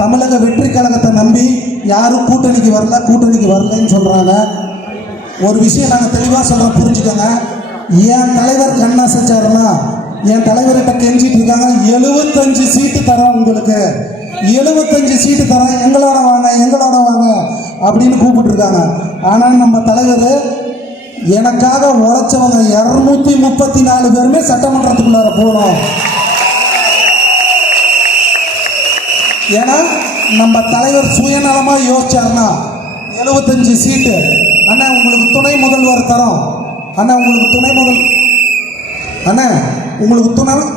தமிழக வெற்றி கழகத்தை நம்பி யாரும் கூட்டணிக்கு வரலன்னு சொல்கிறாங்க. ஒரு விஷயம் நாங்கள் தெளிவாக சொல்கிறோம், புரிஞ்சுக்கோங்க. என் தலைவர் கண்ணா செஞ்சாருன்னா என் தலைவர்கிட்ட கெஞ்சிட்டு இருக்காங்க, 75 சீட்டு தரோம், உங்களுக்கு 75 சீட்டு தரோம், எங்களோட வாங்க அப்படின்னு கூப்பிட்டுருக்காங்க. ஆனால் நம்ம தலைவர் எனக்காக உழைச்சவங்க 234 பேருமே சட்டமன்றத்துக்குள்ளார போகணும். ஏன்னா நம்ம தலைவர் சுயநலமாக யோசிச்சார்னா 75 சீட்டு அண்ணா உங்களுக்கு துணை முதல்வர் தரோம், அண்ணா உங்களுக்கு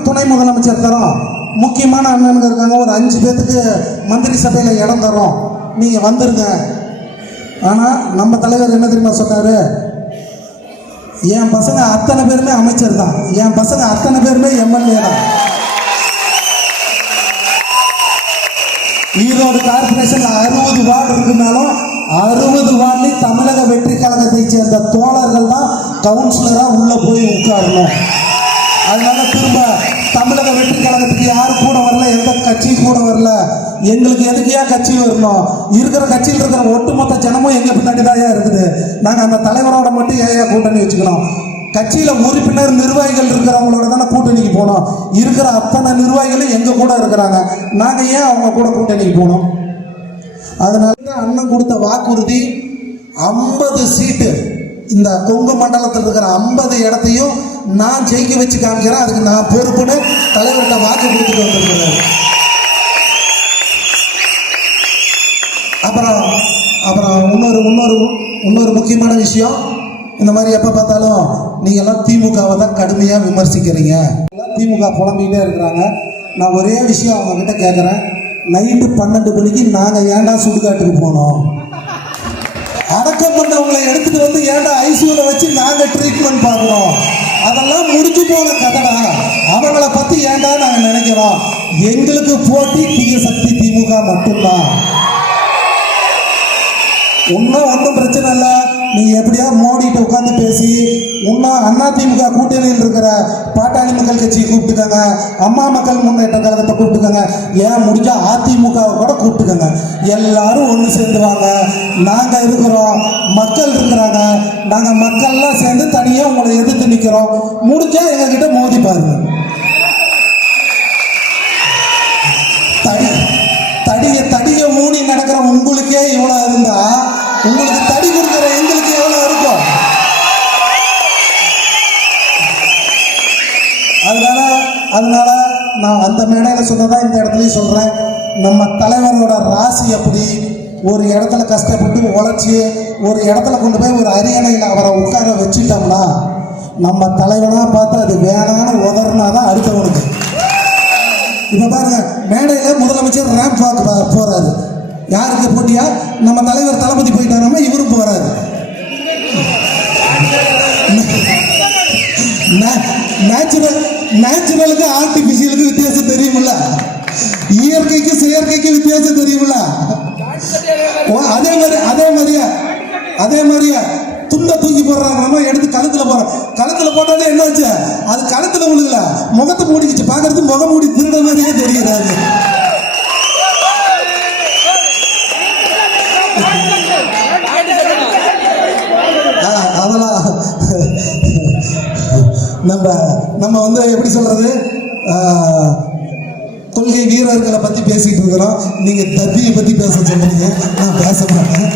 துணை முதலமைச்சர் தரோம், முக்கியமான அண்ணனுங்க இருக்காங்க, ஒரு 5 பேர்த்துக்கு மந்திரி சபையில் இடம் தரோம், நீங்கள் வந்துருங்க. ஆனால் நம்ம தலைவர் என்ன தெரியுமா சொன்னார், என் பசங்க அத்தனை பேருமே அமைச்சர் தான், என் பசங்க அத்தனை பேருமே எம்எல்ஏ தான். ஈரோடு கார்பரேஷன்ல 60 வார்டு இருக்குனாலும் 60 வார்டில் தமிழக வெற்றி கழகத்தை சேர்ந்த தோழர்கள் தான் கவுன்சிலரா உள்ள போய் உட்காரணும். அதனால திரும்ப தமிழக வெற்றி கழகத்துக்கு யாரும் கூட வரல, எந்த கட்சியும் கூட வரல, எங்களுக்கு எதுக்கையா கட்சி வரணும், இருக்கிற கட்சியில் இருக்கிற ஒட்டுமொத்த ஜனமும் எங்க பின்னாடி தான் இருக்குது, நாங்கள் அந்த தலைவரோட மட்டும் ஏன் கூட்டணி வச்சுக்கணும், கட்சியில் உறுப்பினர் நிர்வாகிகள் இருக்கிறவங்களோட தானே கூட்டணிக்கு போனோம், இருக்கிற அத்தனை நிர்வாகிகளும் எங்கள் கூட இருக்கிறாங்க, நாங்கள் ஏன் அவங்க கூட கூட்டணிக்கு போனோம். அதனால அண்ணன் கொடுத்த வாக்குறுதி 50 சீட்டு இந்த கொங்கு மண்டலத்தில் இருக்கிற 50 இடத்தையும் நான் ஜெயிக்க வச்சு காமிக்கிறேன், அதுக்கு நான் பொறுப்புன்னு தலைவர்கிட்ட வாக்கு கொடுத்துட்டு வந்திருக்கிறேன். அப்புறம் இன்னொரு முக்கியமான விஷயம், இந்த மாதிரி எப்போ பார்த்தாலும் நீங்கள்லாம் திமுகவை தான் கடுமையாக விமர்சிக்கிறீங்க, திமுக புலம்பிகிட்டே இருக்கிறாங்க. நான் ஒரே விஷயம் அவங்கக்கிட்ட கேட்குறேன், நைட்டு 12 மணிக்கு நாங்கள் ஏன்டா சுடுகாட்டுக்கு போனோம், அடக்கம் பண்ணவங்களை எடுத்துகிட்டு வந்து ஏன்டா ஐசியூவில் வச்சு நாங்கள் ட்ரீட்மெண்ட் பார்க்குறோம், அதெல்லாம் முடிஞ்சு போன கதடா, அவங்கள பற்றி ஏன்டா நாங்கள் நினைக்கிறோம். எங்களுக்கு போட்டி தீய சக்தி திமுக மட்டும்தான். ஒன்றும் பிரச்சனை இல்லை, நீங்கள் எப்படியா மோடிட்ட உட்காந்து பேசி இன்னும் அதிமுக கூட்டணியில் இருக்கிற பாட்டாளி மக்கள் கட்சியை கூப்பிட்டுக்கோங்க, அம்மா மக்கள் முன்னேற்ற கழகத்தை கூப்பிட்டுக்கோங்க, ஏன் முடிஞ்சா அதிமுகவை கூட கூப்பிட்டுக்கோங்க, எல்லாரும் ஒன்று சேர்ந்துவாங்க. நாங்கள் இருக்கிறோம், மக்கள் இருக்கிறாங்க, நாங்கள் மக்கள்லாம் சேர்ந்து தனியாக உங்களை எதிர்த்து நிற்கிறோம், முடிஞ்சா எங்ககிட்ட மோதி பாருங்க. தடியை மூடி நடக்கிற உங்களுக்கே இவ்வளோ இருந்தா உங்களுக்கு தடி கொடுக்குற எங்களுக்கு எவ்வளோ இருக்கும். அதனால நான் அந்த மேடையில் சொன்னதான் இந்த இடத்துலையும் சொல்கிறேன், நம்ம தலைவரோட ராசி அப்படி ஒரு இடத்துல கஷ்டப்பட்டு உழைச்சி ஒரு இடத்துல கொண்டு போய் ஒரு அரியணையில் அவரை உட்கார வச்சுட்டோம்னா நம்ம தலைவனாக பார்த்து அது வேணான்னு உதறினா தான் அடுத்தவனுக்கு. இப்போ பாருங்க, மேடையில் முதலமைச்சர் ரேம்ப் வாக் போறாரு, யாருக்கு போட்டியா, நம்ம தலைவர் தளபதி போயிட்டாராம இவரும் போறாரு. நேச்சுரலுக்கு ஆர்டிபிஷியலுக்கு வித்தியாசம் தெரியுமில்ல, இயற்கைக்கு செயற்கைக்கு வித்தியாசம் தெரியுமில்ல. அதே மாதிரியே துண்டை தூக்கி போடுறாங்க, நம்ம எடுத்து கழுத்துல போட்டாலே என்ன ஆச்சு, அது கழுத்துல விழுகல, முகத்தை மூடிக்கிச்சு, பார்க்கறது முகம் மூடி திருட மாதிரியே தெரிகிறாரு. அதெல்லாம் நம்ம வந்து எப்படி சொல்றது, கொள்கை வீரர்களை பத்தி பேசிட்டு இருக்கிறோம், நீங்க தத்தியை பத்தி பேச சொல்றீங்க, நான் பேச மாட்டேன்.